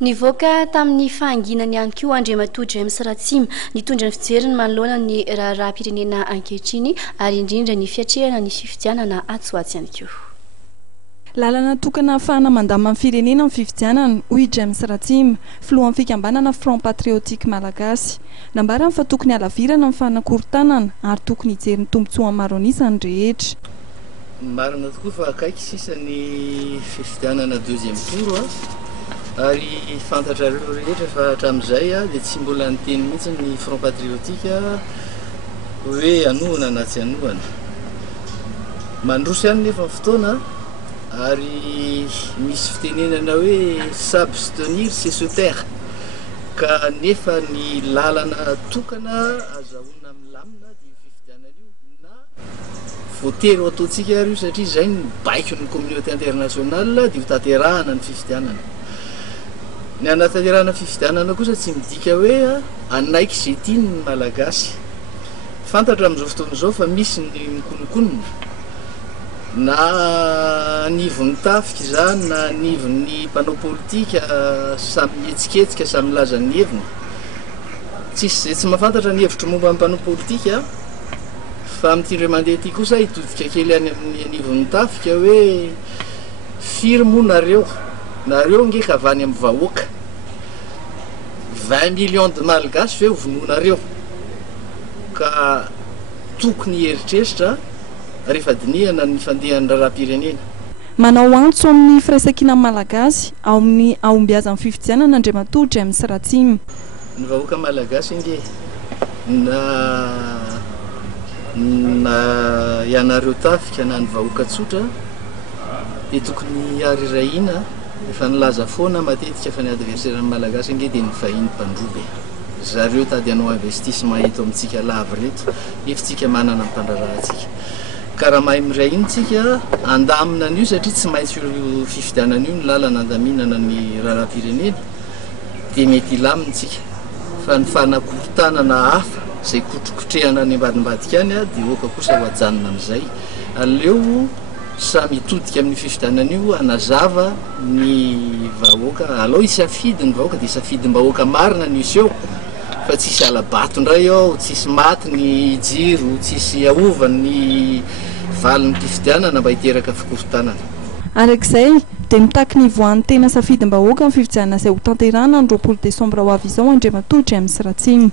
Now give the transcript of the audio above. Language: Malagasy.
Nivoaka tamin'ny fahanginany ihany koa Andriamatoa James Ratsimy nitondra ny fijeriny manoloana ny raharaham-pirenena ankehitriny ary indrindra ny fiatrehana ny fifidianana atsoatsy ihany koa. Lalana tokana ahafahana mandamina amin'ny firenena amin'ny fifidianana hoy James Ratsimy, filohan'ny fikambanana Front Patriotique Malagasy. Nambarany fa tokony halavirana amin'ny fanakorontanana ary tokony hijeriny tombontsoa maro anisany rehetra. Marina tokoa fa akaiky sisa ny fifidianana deuxième tour ary fantatrareo rehetra fa hatramin'izay dia tsy mbola niteny mihitsy ny Front Patriotique hoe anohana na tsy anohana. Mandroso ihany nefa fotoana ary misy fitenenana hoe s'abstenir c'est se taire ka nefa ny lalana tokana azahoana milamina dia fifidianana io na voatery ataontsika ary io satria izay ny baiko ny communauté internationale dia ho tanterahana ny fifidianana. Ny anatanterahana fifidianana kosa tsy midika hoe anaiky izay tiany ny malagasy. Fantatra amin'izao fotoana izao fa misy ny mikonokonona na nivon'ny tafika izany na nivon'ny mpanao politika samy mihetsiketsika samy milaza ny heviny. Tsisy izay tsy mahafantatra ny hevitry momba amin'ny mpanao politika fa amin'ity mandeha ity kosa hitodika kely any amin'ny nivon'ny tafika hoe firy moa nareo ngeka avy any amin'ny vahoaka 20 millions de malgasy ve hovononareo ka tokony heritreritra rehefa dinihana ny fandehan'ny raharaham-pirenena. Manao antso amin'ny firaisan-kina malagasy ao amin'ny aombiazan'ny fifidianana Andriamatoa James Ratsimy. Ny vahoaka malagasy nge na ianareo tafika na ny vahoaka tsotra dia tokony hiariraina efa nilaza foana matetika fa ny adversaire ny malagasy nge dia ny vahiny mpandrobe. Zareo tady hanao investissement eto amintsika lava reto efitsika manana mpandrarahantsika. Ka raha mahay miray iny tsika andamina an'io satria tsy maintsy io fifidianana io ny lalana andaminana ny raharaham-pirenena dia mety ilamintsika fa ny fanakorontanana hafa izay kotrokotrehana ny ambadimbadika any dia oka kosa ho ajanona amin'izay. Aleo samy hitodika amin'ny fifidianana io anazava ny vahoaka alao isafidy ny vahoaka dia isafidim-bahoaka marina ny iseho fa tsisy alabatondray ao, tsisy maty ny jiro, tsisy ahovany valin'ny fifidianana mba hiteraka fikorontanana. Arak'izay dia mitaky ny voan'ny tena safidim-bahoaka amin'ny fifidianana izay ho tanterahana ny 20 Desambra ho avy izao Andriamatoa James Ratsimy.